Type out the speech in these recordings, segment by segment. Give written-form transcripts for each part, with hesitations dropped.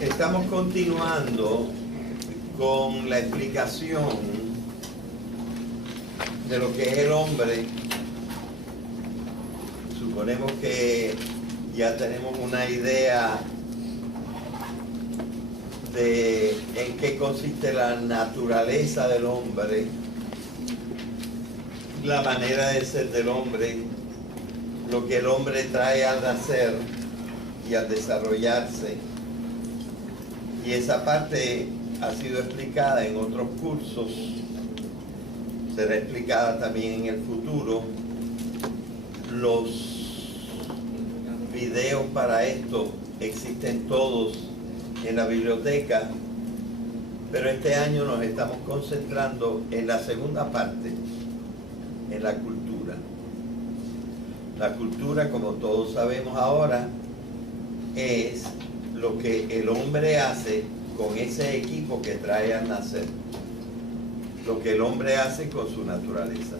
Estamos continuando con la explicación de lo que es el hombre. Suponemos que ya tenemos una idea de en qué consiste la naturaleza del hombre, la manera de ser del hombre, lo que el hombre trae al nacer y al desarrollarse. Y esa parte ha sido explicada en otros cursos, será explicada también en el futuro. Los videos para esto existen todos en la biblioteca, pero este año nos estamos concentrando en la segunda parte, en la cultura. La cultura, como todos sabemos ahora, es lo que el hombre hace con ese equipo que trae al nacer, lo que el hombre hace con su naturaleza.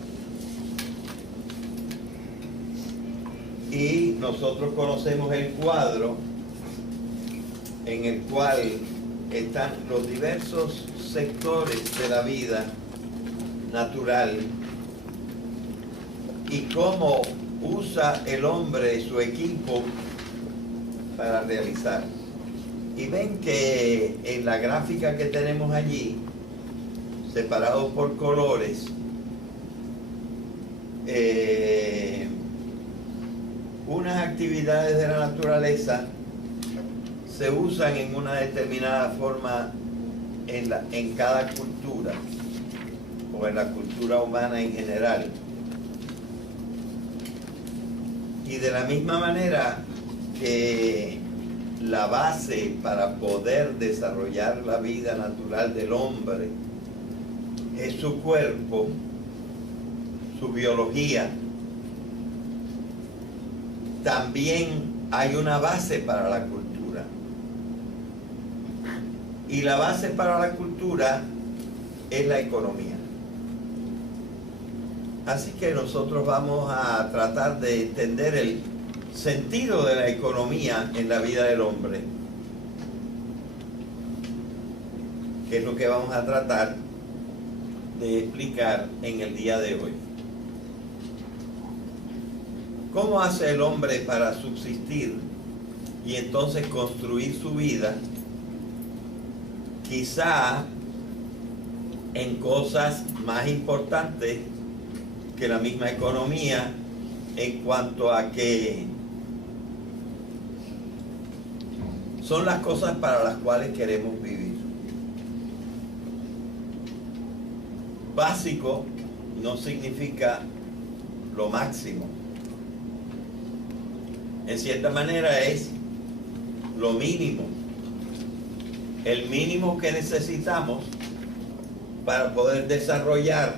Y nosotros conocemos el cuadro en el cual están los diversos sectores de la vida natural y cómo usa el hombre su equipo para realizar. Y ven que en la gráfica que tenemos allí, separados por colores, unas actividades de la naturaleza se usan en una determinada forma en cada cultura, o en la cultura humana en general. Y de la misma manera que la base para poder desarrollar la vida natural del hombre es su cuerpo, su biología, también hay una base para la cultura. Y la base para la cultura es la economía. Así que nosotros vamos a tratar de entender el sentido de la economía en la vida del hombre, que es lo que vamos a tratar de explicar en el día de hoy. ¿Cómo hace el hombre para subsistir y entonces construir su vida? Quizá en cosas más importantes que la misma economía, en cuanto a que son las cosas para las cuales queremos vivir. Básico no significa lo máximo. En cierta manera es lo mínimo. El mínimo que necesitamos para poder desarrollar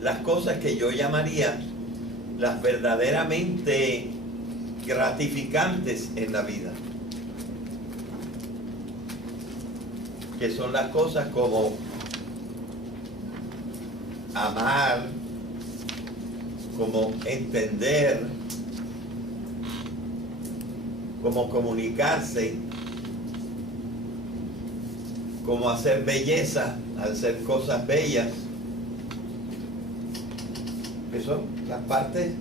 las cosas que yo llamaría las verdaderamente gratificantes en la vida, que son las cosas como amar, como entender, como comunicarse, como hacer belleza, hacer cosas bellas, que son las partes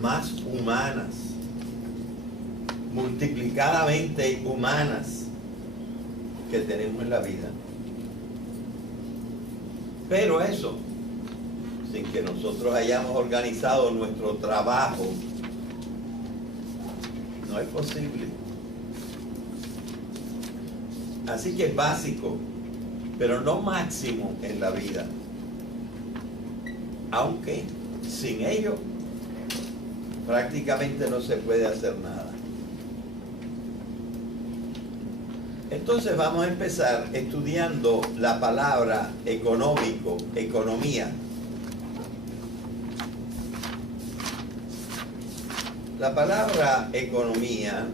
más humanas, multiplicadamente humanas que tenemos en la vida. Pero eso, sin que nosotros hayamos organizado nuestro trabajo, no es posible. Así que es básico, pero no máximo en la vida. Aunque sin ello prácticamente no se puede hacer nada. Entonces vamos a empezar estudiando la palabra económico, economía. La palabra economía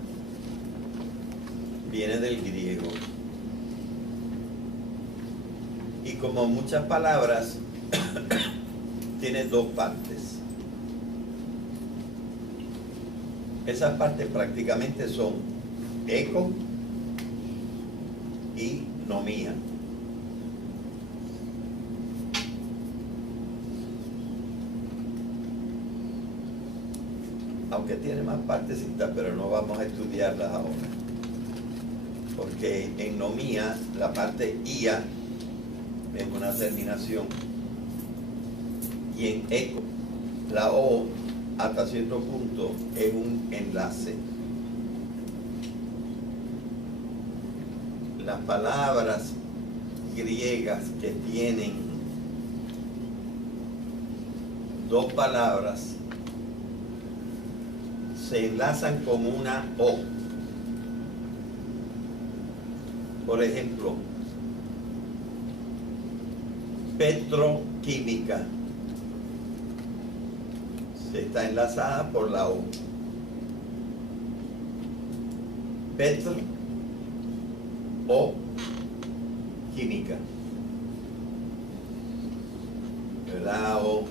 viene del griego. Y como muchas palabras, tiene dos partes. Esas partes prácticamente son eco y nomía. Aunque tiene más partecitas, pero no vamos a estudiarlas ahora. Porque en nomía la parte ia es una terminación. Y en eco, la O hasta cierto punto es un enlace. Las palabras griegas que tienen dos palabras se enlazan con una O. Por ejemplo, petroquímica está enlazada por la O. Petro o química, ¿verdad? O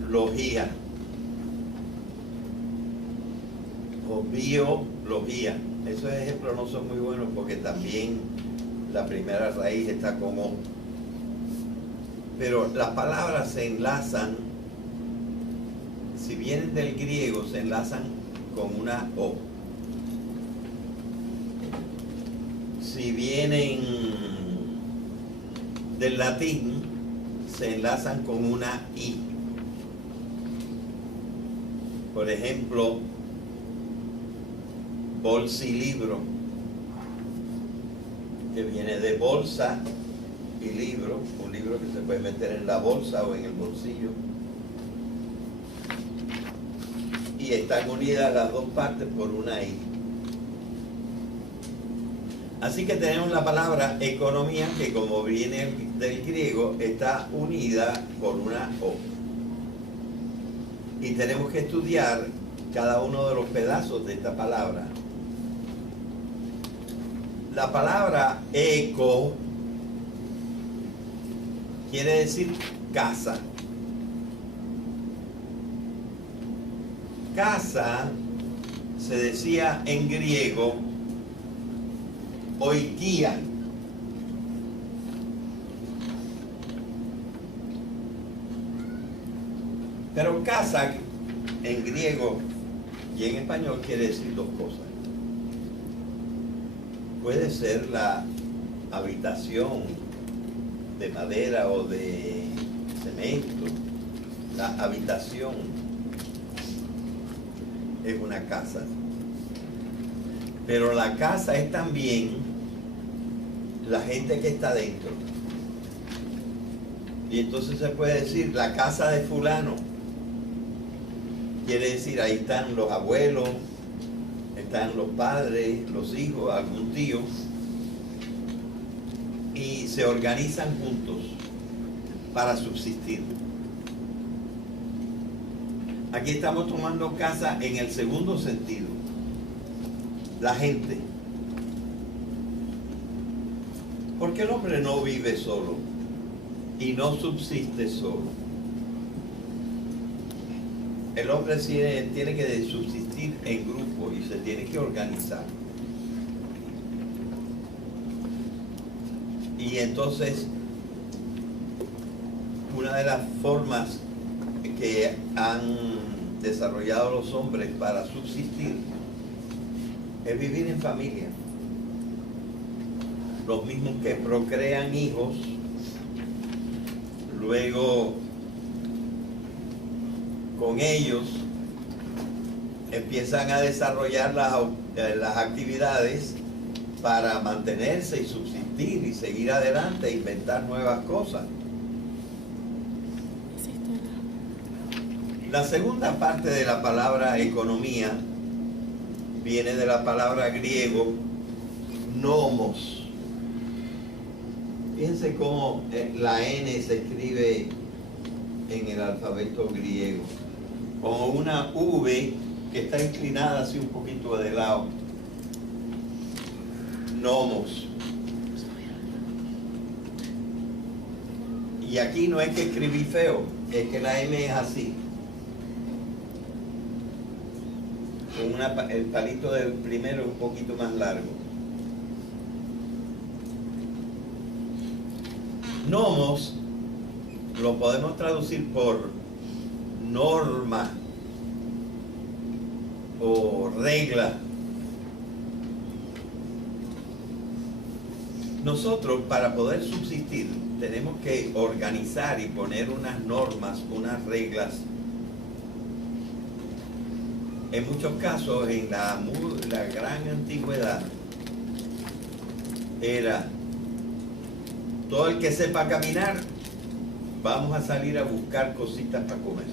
zoología o biología. Esos ejemplos no son muy buenos porque también la primera raíz está con O. Pero las palabras se enlazan, si vienen del griego, se enlazan con una O. Si vienen del latín, se enlazan con una I. Por ejemplo, bolsilibro, que viene de bolsa y libro, un libro que se puede meter en la bolsa o en el bolsillo. Y están unidas las dos partes por una I. Así que tenemos la palabra economía, que como viene del griego, está unida por una O. Y tenemos que estudiar cada uno de los pedazos de esta palabra. La palabra eco quiere decir casa. Casa se decía en griego oikia. Pero casa en griego y en español quiere decir dos cosas. Puede ser la habitación de madera o de cemento. La habitación es una casa. Pero la casa es también la gente que está dentro. Y entonces se puede decir la casa de fulano. Quiere decir ahí están los abuelos, están los padres, los hijos, algún tío, y se organizan juntos para subsistir. Aquí estamos tomando casa en el segundo sentido. La gente. Porque el hombre no vive solo y no subsiste solo. El hombre tiene que subsistir en grupo y se tiene que organizar. Y entonces, una de las formas que han desarrollado los hombres para subsistir es vivir en familia. Los mismos que procrean hijos, luego con ellos empiezan a desarrollar las actividades para mantenerse y subsistir y seguir adelante e inventar nuevas cosas. La segunda parte de la palabra economía viene de la palabra griego nomos. Fíjense cómo la N se escribe en el alfabeto griego, como una V que está inclinada así un poquito de lado. Nomos. Y aquí no es que escribí feo, es que la M es así. Con el palito del primero es un poquito más largo. Nomos lo podemos traducir por norma o regla. Nosotros, para poder subsistir, tenemos que organizar y poner unas normas, unas reglas. En muchos casos, en la gran antigüedad, era todo el que sepa caminar, vamos a salir a buscar cositas para comer.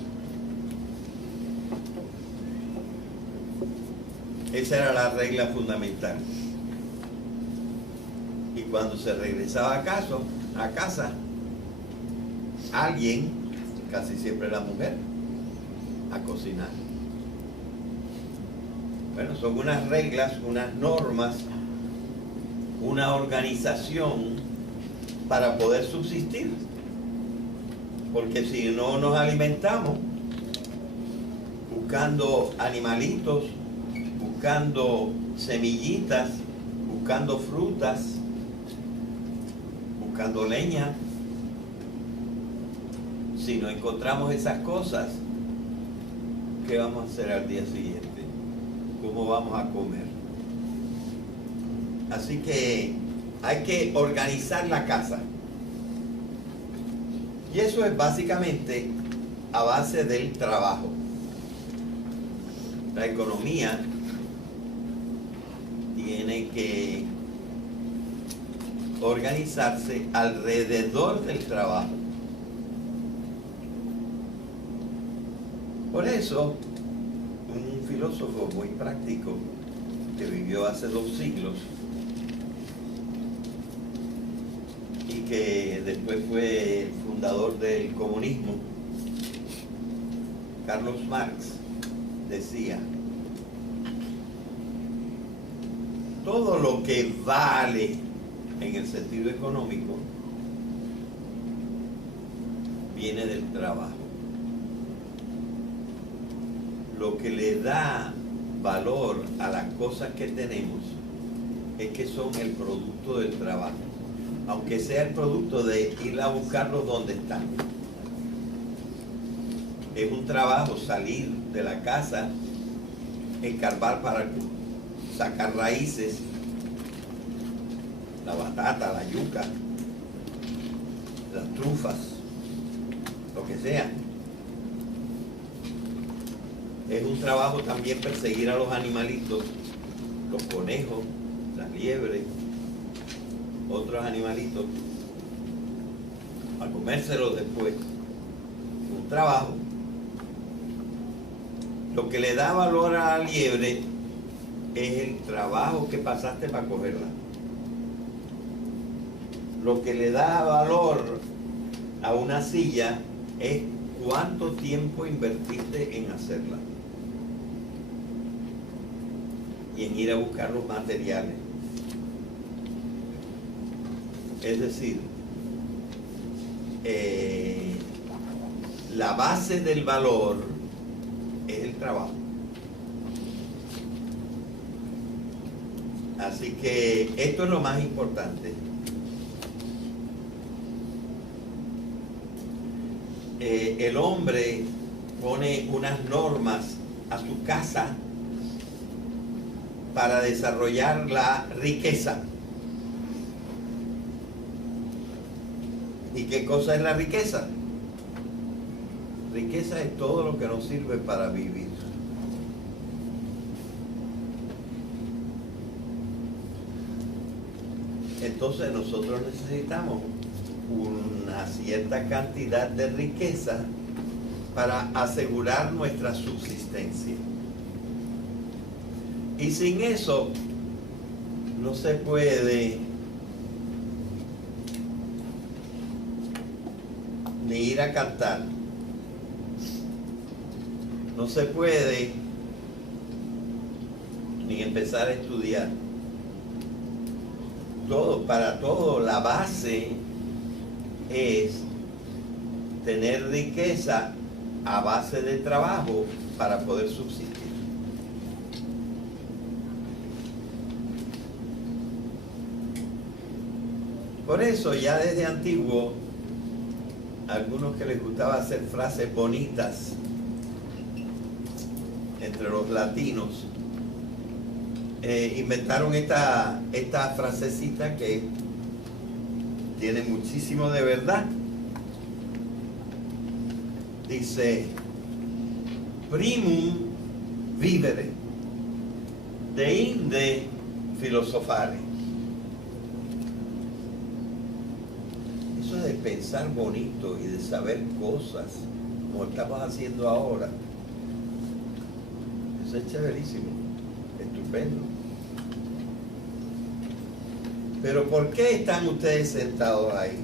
Esa era la regla fundamental. Y cuando se regresaba a casa, alguien, casi siempre la mujer, a cocinar. Bueno, son unas reglas, unas normas, una organización para poder subsistir. Porque si no nos alimentamos buscando animalitos, buscando semillitas, buscando frutas, buscando leña, si no encontramos esas cosas, ¿qué vamos a hacer al día siguiente? ¿Cómo vamos a comer? Así que hay que organizar la casa. Y eso es básicamente a base del trabajo. La economía tiene que organizarse alrededor del trabajo. Por eso, un filósofo muy práctico que vivió hace 2 siglos y que después fue el fundador del comunismo, Carlos Marx, decía: todo lo que vale en el sentido económico viene del trabajo. Lo que le da valor a las cosas que tenemos es que son el producto del trabajo, aunque sea el producto de ir a buscarlos donde están. Es un trabajo salir de la casa, escarbar para sacar raíces, la batata, la yuca, las trufas, lo que sea. Es un trabajo también perseguir a los animalitos, los conejos, las liebres, otros animalitos, para comérselos después. Un trabajo. Lo que le da valor a la liebre es el trabajo que pasaste para cogerla. Lo que le da valor a una silla es cuánto tiempo invertiste en hacerla y en ir a buscar los materiales. Es decir, la base del valor es el trabajo. Así que esto es lo más importante. El hombre pone unas normas a su casa para desarrollar la riqueza. ¿Y qué cosa es la riqueza? Riqueza es todo lo que nos sirve para vivir. Entonces nosotros necesitamos una cierta cantidad de riqueza para asegurar nuestra subsistencia. Y sin eso no se puede ni ir a cantar, no se puede ni empezar a estudiar. Para todo la base es tener riqueza a base de trabajo para poder subsistir. Por eso ya desde antiguo, algunos que les gustaba hacer frases bonitas entre los latinos, inventaron esta frasecita que tiene muchísimo de verdad. Dice: primum vivere, deinde filosofare. Eso de pensar bonito y de saber cosas, como estamos haciendo ahora, eso es chéverísimo, estupendo. Pero ¿por qué están ustedes sentados ahí?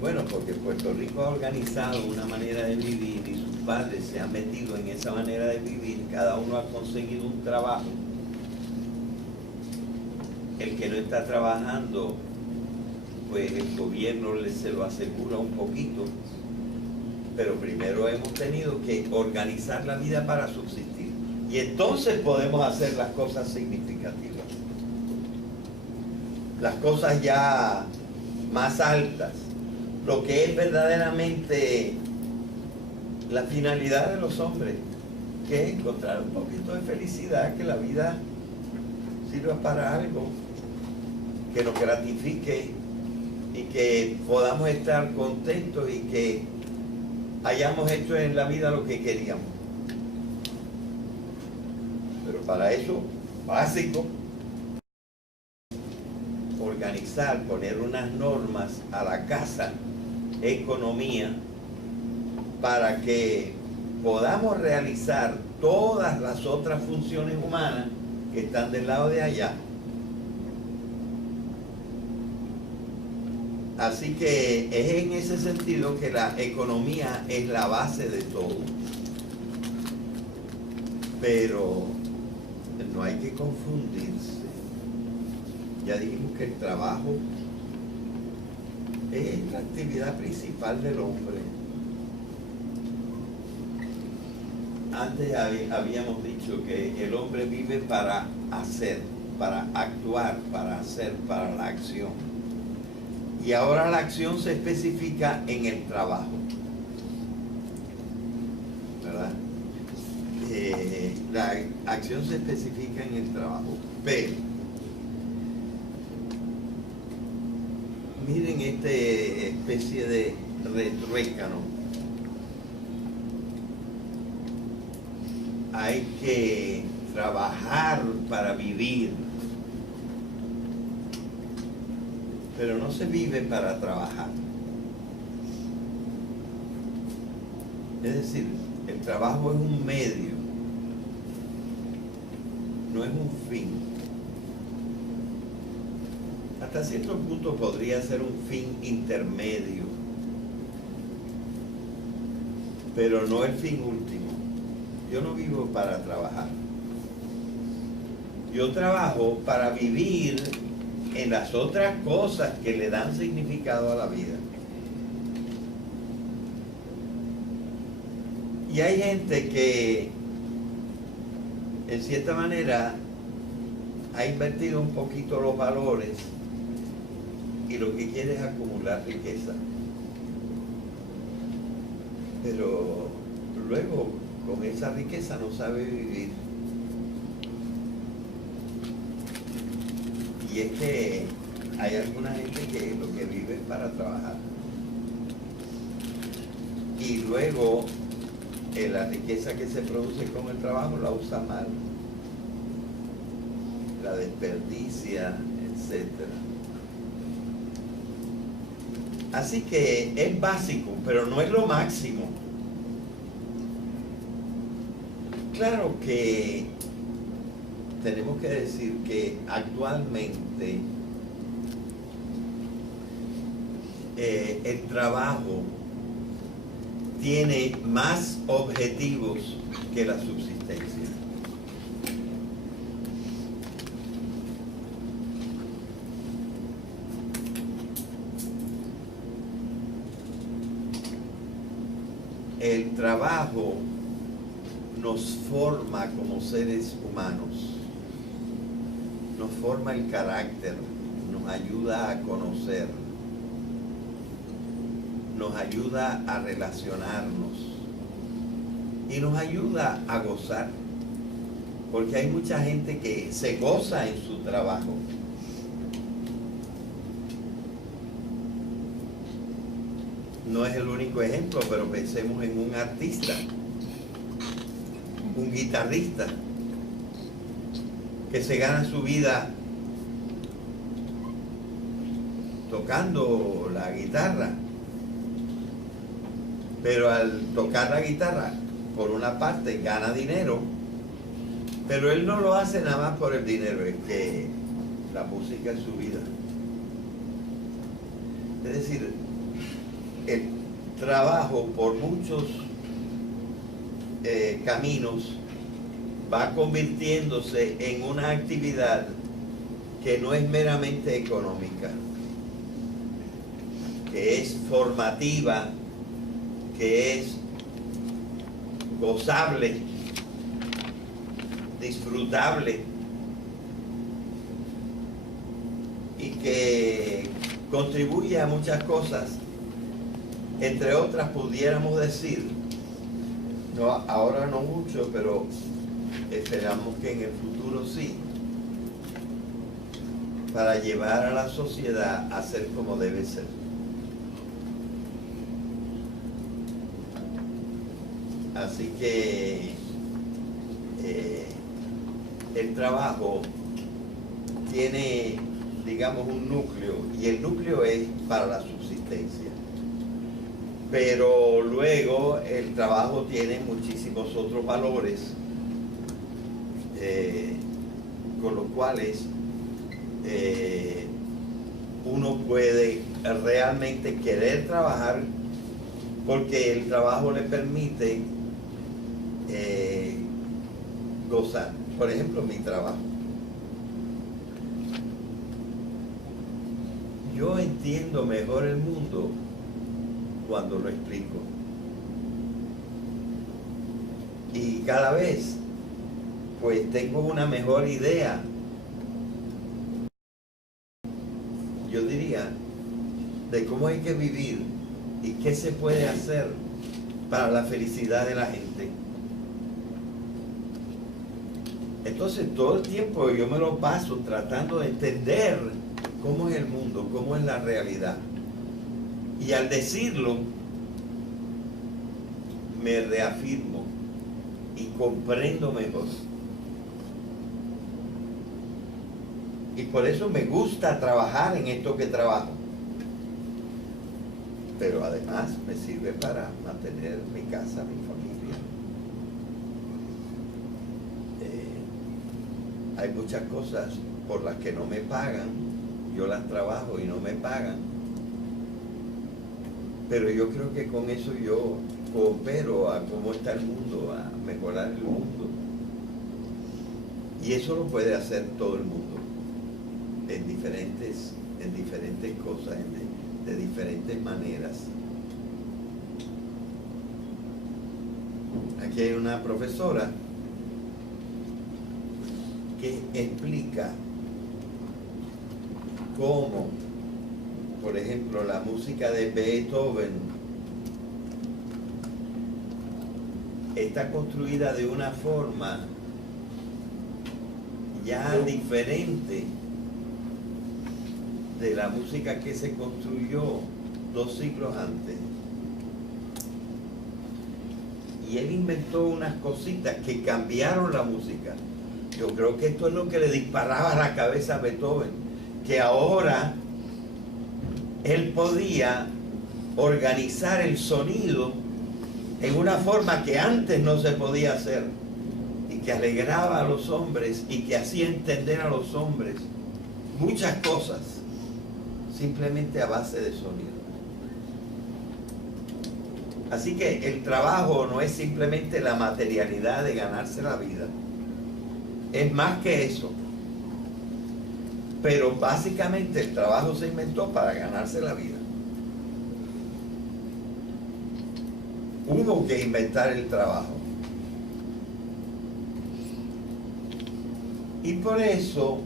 Bueno, porque Puerto Rico ha organizado una manera de vivir y sus padres se han metido en esa manera de vivir. Cada uno ha conseguido un trabajo. El que no está trabajando, pues el gobierno se lo asegura un poquito. Pero primero hemos tenido que organizar la vida para subsistir. Y entonces podemos hacer las cosas significativas. Las cosas ya más altas. Lo que es verdaderamente la finalidad de los hombres, que es encontrar un poquito de felicidad, que la vida sirva para algo, que nos gratifique y que podamos estar contentos y que hayamos hecho en la vida lo que queríamos. Pero para eso, básico, organizar, poner unas normas a la casa, economía, para que podamos realizar todas las otras funciones humanas que están del lado de allá. Así que es en ese sentido que la economía es la base de todo. Pero no hay que confundirse. Ya dijimos que el trabajo es la actividad principal del hombre. Antes habíamos dicho que el hombre vive para hacer, para actuar, para hacer, para la acción. Y ahora la acción se especifica en el trabajo, ¿verdad? La acción se especifica en el trabajo, pero miren esta especie de retruécano. Hay que trabajar para vivir, pero no se vive para trabajar. Es decir, el trabajo es un medio, no es un fin. Hasta cierto punto podría ser un fin intermedio, pero no el fin último. Yo no vivo para trabajar. Yo trabajo para vivir en las otras cosas que le dan significado a la vida. Y hay gente que, en cierta manera, ha invertido un poquito los valores y lo que quiere es acumular riqueza. Pero luego, con esa riqueza no sabe vivir. Y es que hay alguna gente que lo que vive es para trabajar. Y luego la riqueza que se produce con el trabajo la usa mal, la desperdicia, etc. Así que es básico, pero no es lo máximo. Claro que tenemos que decir que actualmente el trabajo tiene más objetivos que la subsistencia. el trabajo nos forma como seres humanos, nos forma el carácter, nos ayuda a conocer, nos ayuda a relacionarnos y nos ayuda a gozar, porque hay mucha gente que se goza en su trabajo. No es el único ejemplo, pero pensemos en un artista, un guitarrista, que se gana su vida tocando la guitarra, pero al tocar la guitarra, por una parte gana dinero, pero él no lo hace nada más por el dinero, es que la música es su vida. Es decir, el trabajo por muchos caminos va convirtiéndose en una actividad que no es meramente económica, que es formativa, que es gozable, disfrutable y que contribuye a muchas cosas. Entre otras, pudiéramos decir, no, ahora no mucho, pero esperamos que en el futuro sí, para llevar a la sociedad a ser como debe ser. Así que el trabajo tiene, digamos, un núcleo, y el núcleo es para la subsistencia. Pero luego el trabajo tiene muchísimos otros valores con los cuales uno puede realmente querer trabajar, porque el trabajo le permite gozar. Por ejemplo, mi trabajo. Yo entiendo mejor el mundo cuando lo explico. Y cada vez, pues tengo una mejor idea, yo diría, de cómo hay que vivir y qué se puede hacer para la felicidad de la gente. Entonces todo el tiempo yo me lo paso tratando de entender cómo es el mundo, cómo es la realidad. Y al decirlo, me reafirmo y comprendo mejor. Y por eso me gusta trabajar en esto que trabajo. Pero además me sirve para mantener mi casa, mi familia. Hay muchas cosas por las que no me pagan, yo las trabajo y no me pagan, pero yo creo que con eso yo coopero a cómo está el mundo, a mejorar el mundo. Y eso lo puede hacer todo el mundo, en diferentes cosas, de diferentes maneras. Aquí hay una profesora que explica cómo, por ejemplo, la música de Beethoven está construida de una forma ya diferente de la música que se construyó 2 siglos antes. Y él inventó unas cositas que cambiaron la música. Yo creo que esto es lo que le disparaba a la cabeza a Beethoven, que ahora él podía organizar el sonido en una forma que antes no se podía hacer, y que alegraba a los hombres y que hacía entender a los hombres muchas cosas simplemente a base de sonido. Así que el trabajo no es simplemente la materialidad de ganarse la vida, es más que eso. Pero básicamente el trabajo se inventó para ganarse la vida. hubo que inventar el trabajo. Y por eso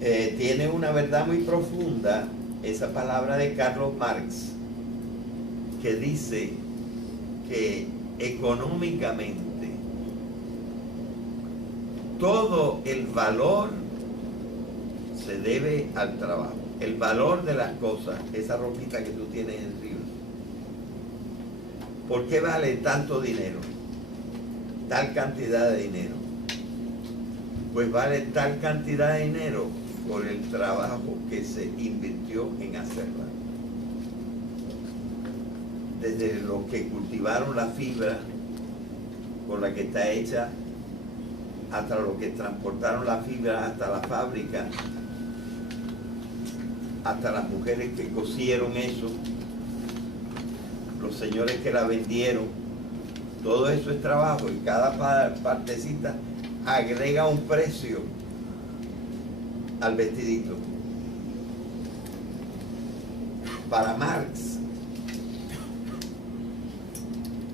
tiene una verdad muy profunda esa palabra de Carlos Marx, que dice que económicamente todo el valor se debe al trabajo. El valor de las cosas, esa ropita que tú tienes encima. ¿Por qué vale tanto dinero? Tal cantidad de dinero. Pues vale tal cantidad de dinero por el trabajo que se invirtió en hacerla. Desde los que cultivaron la fibra con la que está hecha, hasta los que transportaron la fibra hasta la fábrica, hasta las mujeres que cosieron eso, los señores que la vendieron. Todo eso es trabajo y cada partecita agrega un precio al vestidito. Para Marx,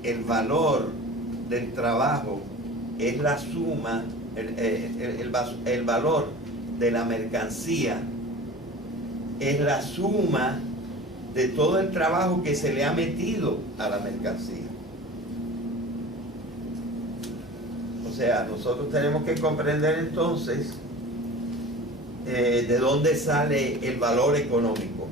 el valor del trabajo es la suma, el valor de la mercancía es la suma de todo el trabajo que se le ha metido a la mercancía. O sea, nosotros tenemos que comprender entonces de dónde sale el valor económico.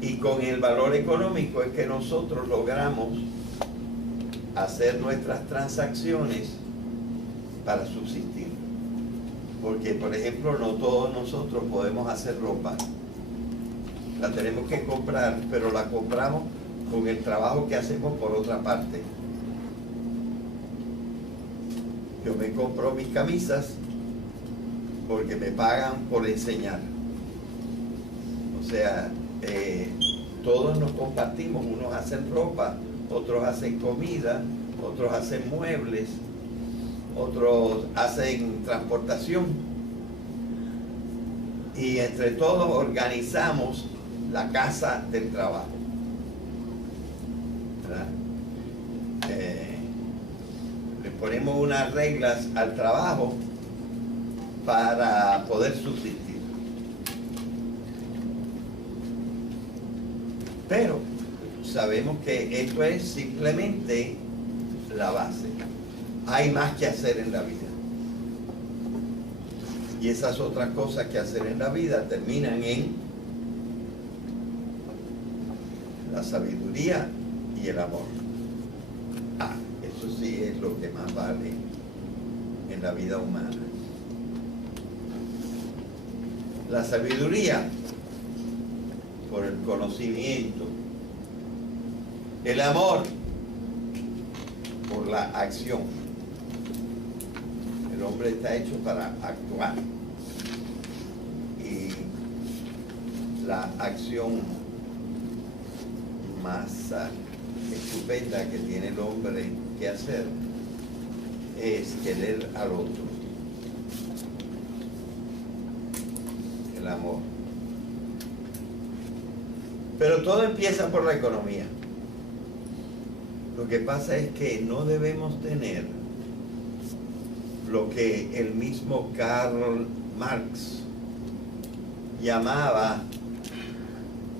Y con el valor económico es que nosotros logramos hacer nuestras transacciones para subsistir. Porque, por ejemplo, no todos nosotros podemos hacer ropa. La tenemos que comprar, pero la compramos con el trabajo que hacemos por otra parte. Yo me compro mis camisas porque me pagan por enseñar. O sea, todos nos compartimos. Unos hacen ropa, otros hacen comida, otros hacen muebles, otros hacen transportación. Y entre todos organizamos la casa del trabajo. ¿Verdad? Le ponemos unas reglas al trabajo para poder subsistir. Pero sabemos que esto es simplemente la base. Hay más que hacer en la vida. Y esas otras cosas que hacer en la vida terminan en la sabiduría y el amor. Eso sí es lo que más vale en la vida humana. La sabiduría por el conocimiento. El amor por la acción. El hombre está hecho para actuar. Y la acción más estupenda que tiene el hombre que hacer es querer al otro. El amor. Pero todo empieza por la economía. Lo que pasa es que no debemos tener lo que el mismo Karl Marx llamaba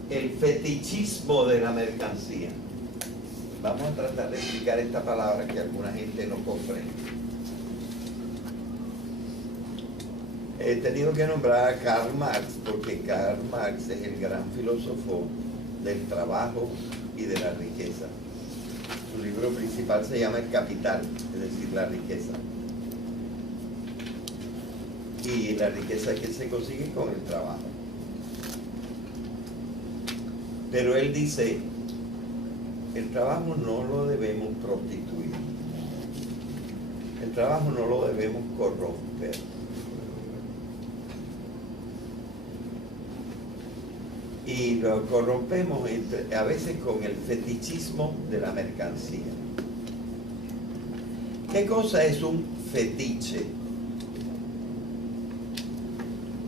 el fetichismo de la mercancía. Vamos a tratar de explicar esta palabra que alguna gente no comprende. He tenido que nombrar a Karl Marx porque Karl Marx es el gran filósofo del trabajo y de la riqueza. Su libro principal se llama El Capital, es decir, la riqueza. Y la riqueza que se consigue con el trabajo. Pero él dice, el trabajo no lo debemos prostituir. El trabajo no lo debemos corromper. Y lo corrompemos a veces con el fetichismo de la mercancía. ¿Qué cosa es un fetiche?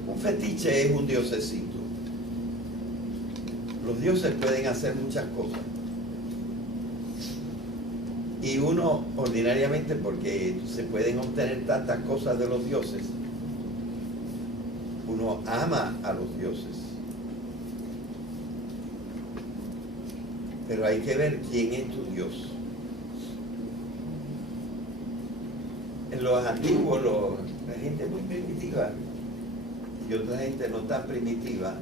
Un fetiche es un diosecito. Los dioses pueden hacer muchas cosas. Y uno ordinariamente, porque se pueden obtener tantas cosas de los dioses, uno ama a los dioses. Pero hay que ver quién es tu Dios. En los antiguos, la gente muy primitiva y otra gente no tan primitiva,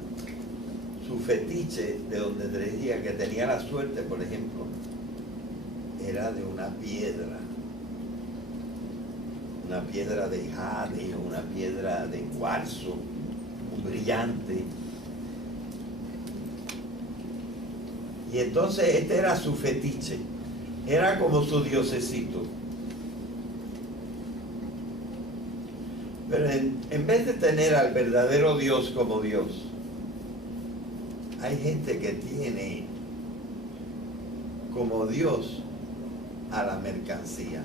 su fetiche, de donde te decía que tenía la suerte, por ejemplo, era de una piedra de jade, una piedra de cuarzo, muy brillante. Y entonces este era su fetiche, era como su diosecito. Pero en vez de tener al verdadero Dios como Dios, hay gente que tiene como Dios a la mercancía.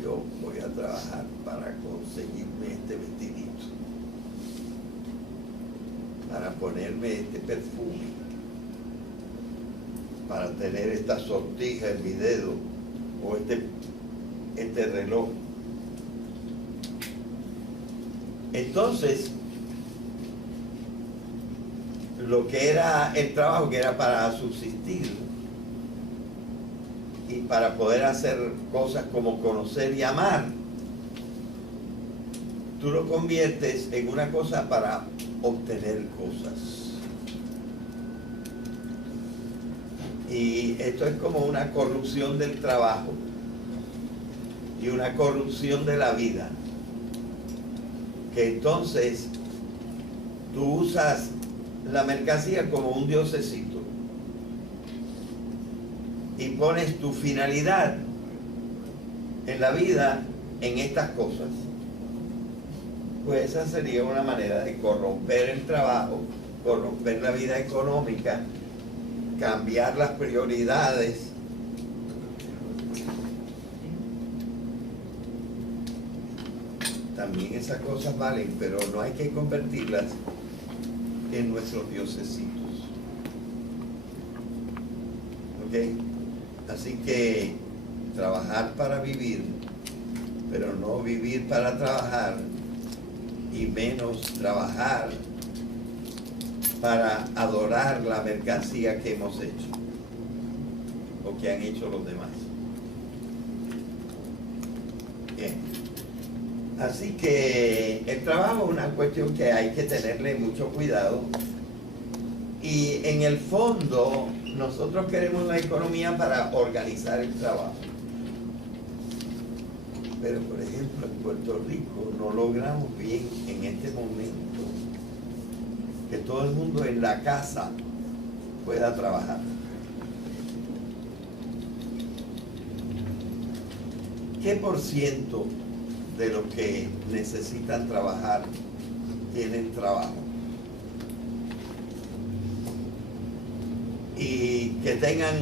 Yo voy a trabajar para conseguirme este vestidito, para ponerme este perfume, para tener esta sortija en mi dedo o este reloj. Entonces, lo que era el trabajo, que era para subsistir y para poder hacer cosas como conocer y amar, tú lo conviertes en una cosa para obtener cosas. Y esto es como una corrupción del trabajo y una corrupción de la vida, que entonces tú usas la mercancía como un diosecito y pones tu finalidad en la vida en estas cosas. Pues esa sería una manera de corromper el trabajo, corromper la vida económica, cambiar las prioridades. También esas cosas valen, pero no hay que convertirlas en nuestros diosecitos. ¿Ok? Así que trabajar para vivir, pero no vivir para trabajar, y menos trabajar para adorar la mercancía que hemos hecho o que han hecho los demás. Bien. Así que el trabajo es una cuestión que hay que tenerle mucho cuidado, y en el fondo nosotros queremos la economía para organizar el trabajo. Pero por ejemplo en Puerto Rico no logramos bien en este momento que todo el mundo en la casa pueda trabajar. ¿Qué por ciento de los que necesitan trabajar tienen trabajo? Y que tengan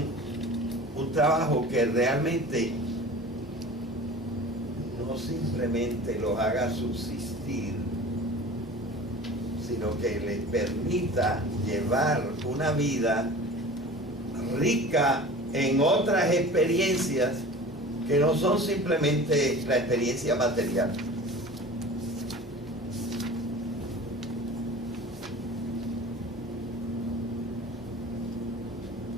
un trabajo que realmente no simplemente los haga subsistir, sino que les permita llevar una vida rica en otras experiencias que no son simplemente la experiencia material.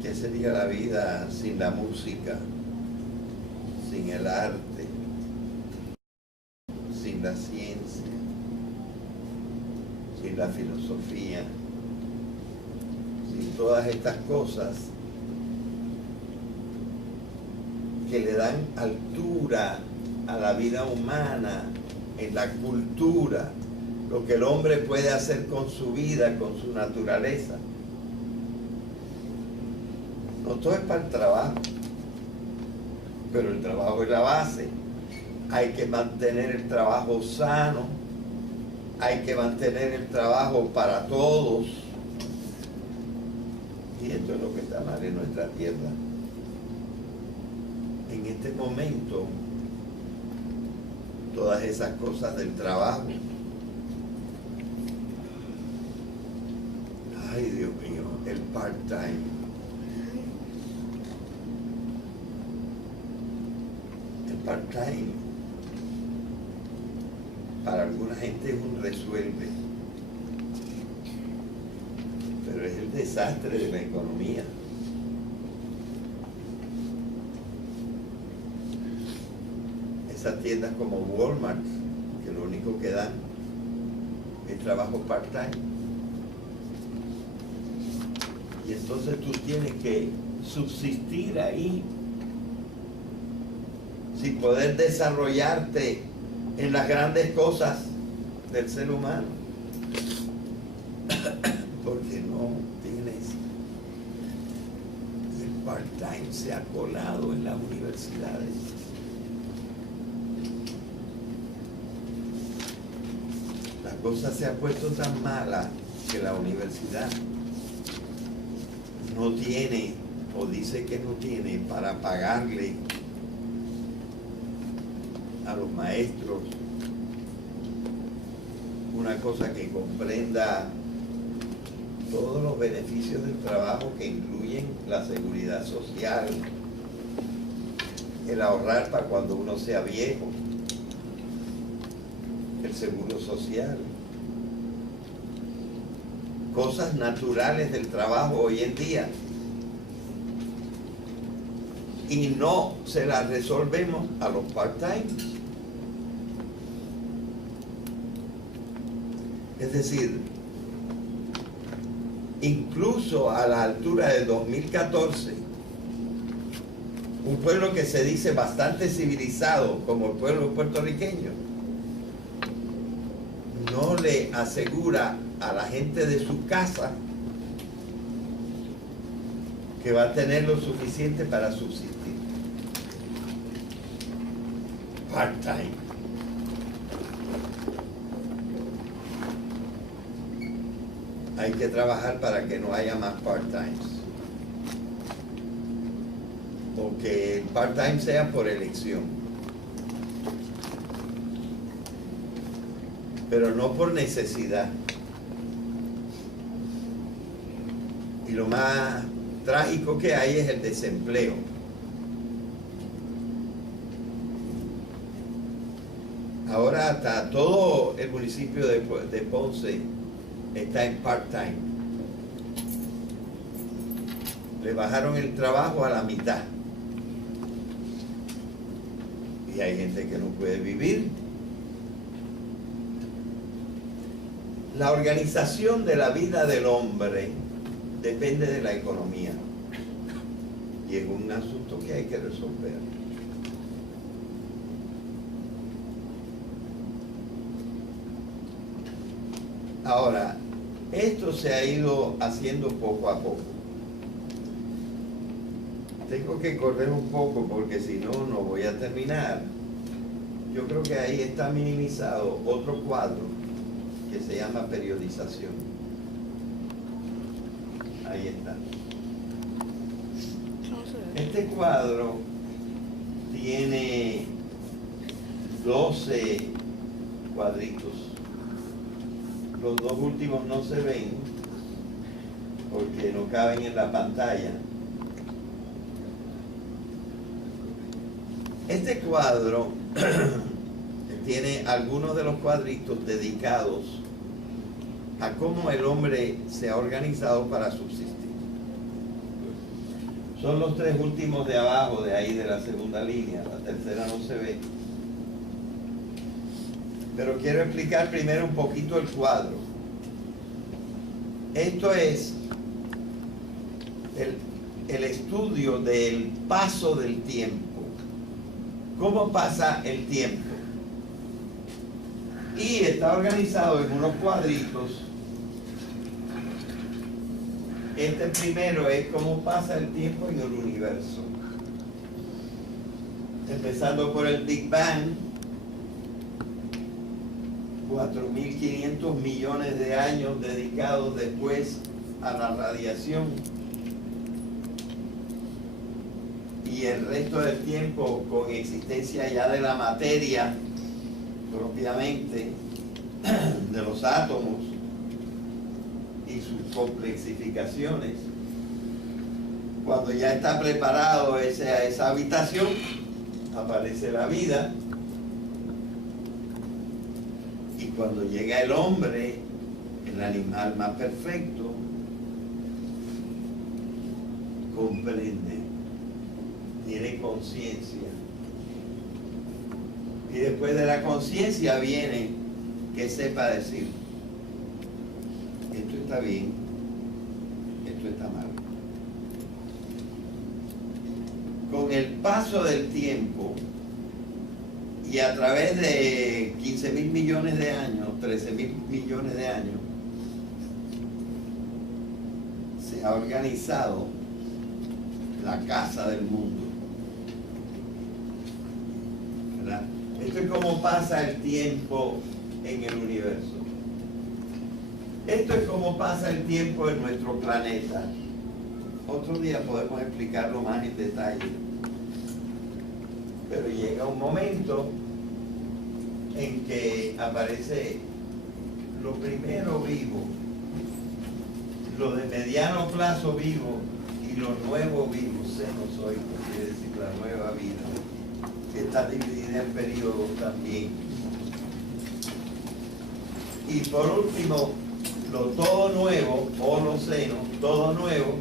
¿Qué sería la vida sin la música, sin el arte, sin la ciencia, sin la filosofía, sin todas estas cosas que le dan altura a la vida humana, en la cultura, lo que el hombre puede hacer con su vida, con su naturaleza? No todo es para el trabajo, pero el trabajo es la base. Hay que mantener el trabajo sano, hay que mantener el trabajo para todos. Y esto es lo que está mal en nuestra tierra. En este momento, todas esas cosas del trabajo part-time. El part-time para alguna gente es un resuelve, pero es el desastre de la economía. Esas tiendas como Walmart, que lo único que dan es trabajo part-time. Y entonces tú tienes que subsistir ahí sin poder desarrollarte en las grandes cosas del ser humano. Porque no tienes. El part-time se ha colado en las universidades. La cosa se ha puesto tan mala que la universidad no tiene, o dice que no tiene, para pagarle a los maestros una cosa que comprenda todos los beneficios del trabajo, que incluyen la seguridad social, el ahorrar para cuando uno sea viejo, el seguro social, cosas naturales del trabajo hoy en día, y no se las resolvemos a los part-time. Es decir, incluso a la altura de 2014, un pueblo que se dice bastante civilizado como el pueblo puertorriqueño, no le asegura a la gente de su casa que va a tener lo suficiente para subsistir. Part-time. Hay que trabajar para que no haya más part-times. O que el part-time sea por elección. Pero no por necesidad. Y lo más trágico que hay es el desempleo. Ahora hasta todo el municipio de Ponce está en part-time. Le bajaron el trabajo a la mitad. Y hay gente que no puede vivir. La organización de la vida del hombre depende de la economía. Y es un asunto que hay que resolver. Ahora, esto se ha ido haciendo poco a poco. Tengo que correr un poco porque si no, no voy a terminar. Yo creo que ahí está minimizado otro cuadro que se llama periodización. Ahí está. Este cuadro tiene 12 cuadritos. Los dos últimos no se ven porque no caben en la pantalla. Este cuadro tiene algunos de los cuadritos dedicados a cómo el hombre se ha organizado para subsistir. Son los tres últimos de abajo, de ahí de la segunda línea, la tercera no se ve. Pero quiero explicar primero un poquito el cuadro. Esto es el estudio del paso del tiempo. ¿Cómo pasa el tiempo? Y está organizado en unos cuadritos. Este primero es cómo pasa el tiempo en el universo. Empezando por el Big Bang, 4.500 millones de años dedicados después a la radiación, y el resto del tiempo con existencia ya de la materia propiamente, de los átomos y sus complexificaciones. Cuando ya está preparado esa habitación, aparece la vida. Y cuando llega el hombre, el animal más perfecto, comprende, tiene conciencia. Y después de la conciencia viene que sepa decir, esto está bien, esto está mal. Con el paso del tiempo y a través de 15.000 millones de años, 13.000 millones de años, se ha organizado la casa del mundo, ¿verdad? Esto es como pasa el tiempo en el universo. Esto es como pasa el tiempo en nuestro planeta. Otro día podemos explicarlo más en detalle. Pero llega un momento en que aparece lo primero vivo, lo de mediano plazo vivo y lo nuevo vivo, cenozoico, quiere decir la nueva vida, que está dividida en periodos también. Y por último, lo todo nuevo, Holoceno, todo nuevo,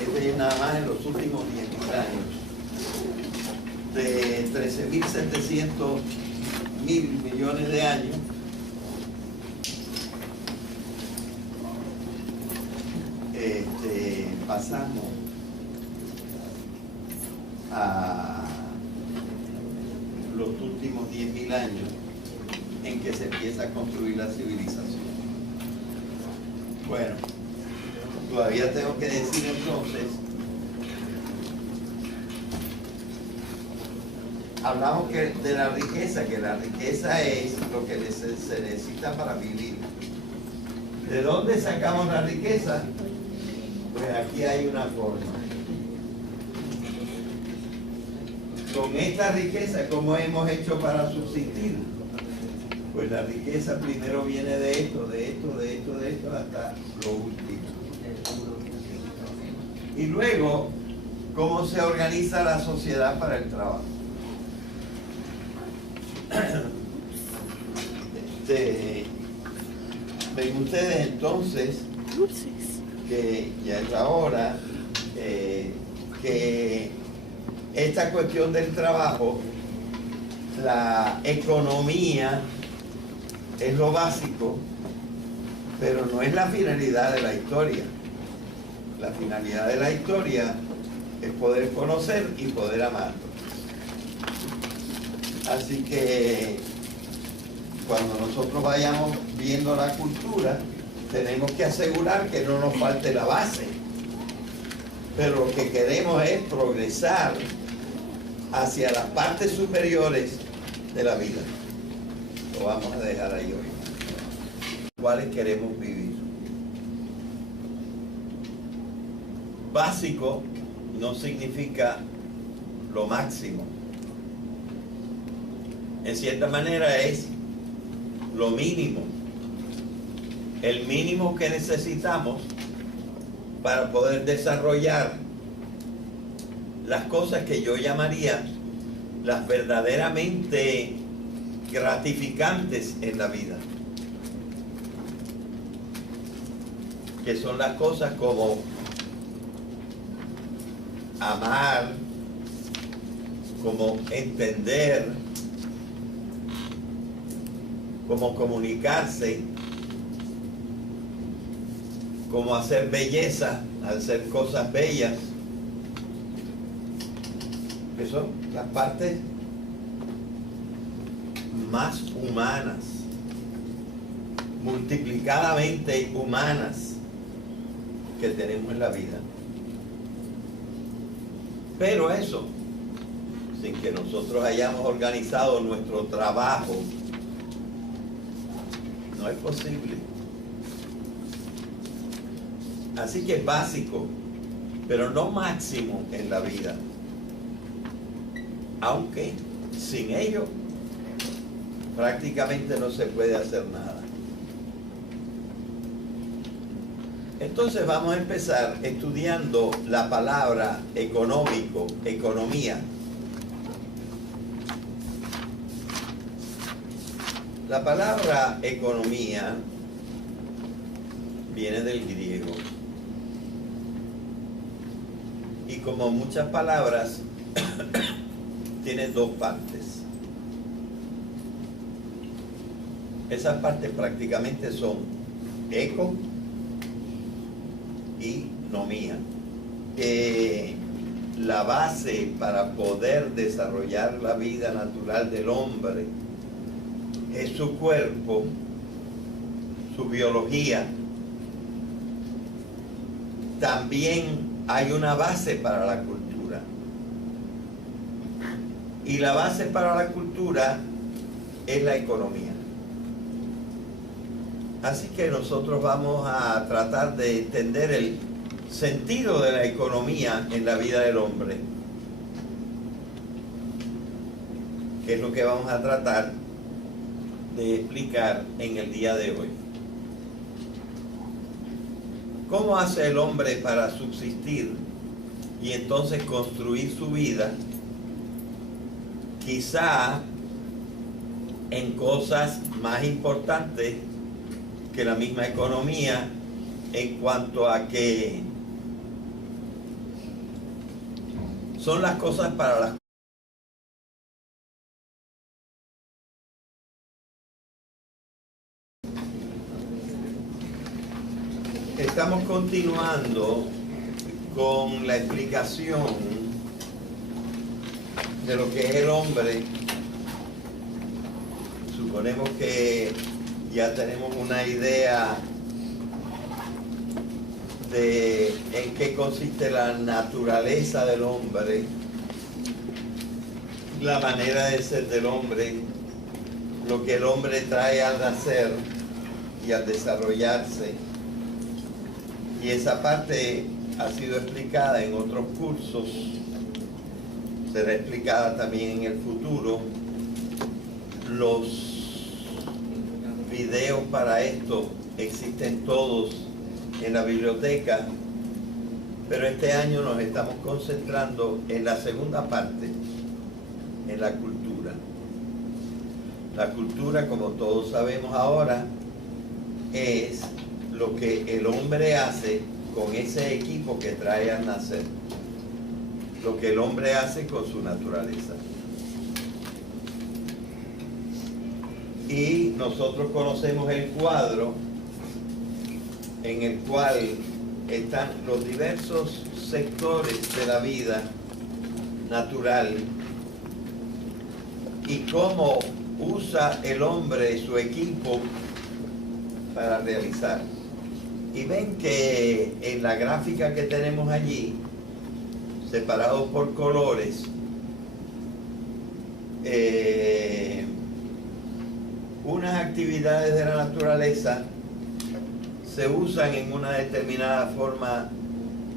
este es nada más en los últimos 10.000 años, de 13.700 millones de años, pasamos a los últimos 10.000 años en que se empieza a construir la civilización. Bueno, todavía tengo que decir entonces, hablamos de la riqueza, que la riqueza es lo que se necesita para vivir. ¿De dónde sacamos la riqueza? Pues aquí hay una forma. Con esta riqueza, ¿cómo hemos hecho para subsistir? Pues la riqueza primero viene de esto, de esto, de esto, de esto, hasta lo último. Y luego, ¿cómo se organiza la sociedad para el trabajo? Ven ustedes entonces que ya es la hora que esta cuestión del trabajo, la economía es lo básico, pero no es la finalidad de la historia. La finalidad de la historia es poder conocer y poder amar. Así que cuando nosotros vayamos viendo la cultura, tenemos que asegurar que no nos falte la base. Pero lo que queremos es progresar hacia las partes superiores de la vida. Lo vamos a dejar ahí hoy. ¿Cuáles queremos vivir? Básico no significa lo máximo. En cierta manera es lo mínimo. El mínimo que necesitamos para poder desarrollar las cosas que yo llamaría las verdaderamente gratificantes en la vida, que son las cosas como amar, como entender, como comunicarse, como hacer belleza, hacer cosas bellas, que son las partes más humanas, multiplicadamente humanas que tenemos en la vida. Pero eso, sin que nosotros hayamos organizado nuestro trabajo, no es posible. Así que es básico, pero no máximo en la vida. Aunque sin ello prácticamente no se puede hacer nada. Entonces vamos a empezar estudiando la palabra económico, economía. La palabra economía viene del griego. Y como muchas palabras, tiene dos partes. Esas partes prácticamente son eco y nomía. La base para poder desarrollar la vida natural del hombre es su cuerpo, su biología. También hay una base para la cultura. Y la base para la cultura es la economía. Así que nosotros vamos a tratar de entender el sentido de la economía en la vida del hombre, que es lo que vamos a tratar de explicar en el día de hoy. ¿Cómo hace el hombre para subsistir y entonces construir su vida? Quizá en cosas más importantes que la misma economía, en cuanto a que son las cosas para las Estamos continuando con la explicación de lo que es el hombre. Suponemos que ya tenemos una idea de en qué consiste la naturaleza del hombre, la manera de ser del hombre, lo que el hombre trae al nacer y al desarrollarse. Y esa parte ha sido explicada en otros cursos, será explicada también en el futuro. Los videos para esto existen todos en la biblioteca, pero este año nos estamos concentrando en la segunda parte, en la cultura. La cultura, como todos sabemos ahora, es lo que el hombre hace con ese equipo que trae al nacer, lo que el hombre hace con su naturaleza. Y nosotros conocemos el cuadro en el cual están los diversos sectores de la vida natural y cómo usa el hombre su equipo para realizar. Y ven que en la gráfica que tenemos allí, separados por colores, unas actividades de la naturaleza se usan en una determinada forma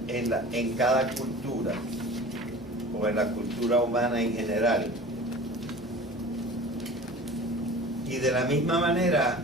en cada cultura o en la cultura humana en general. Y de la misma manera,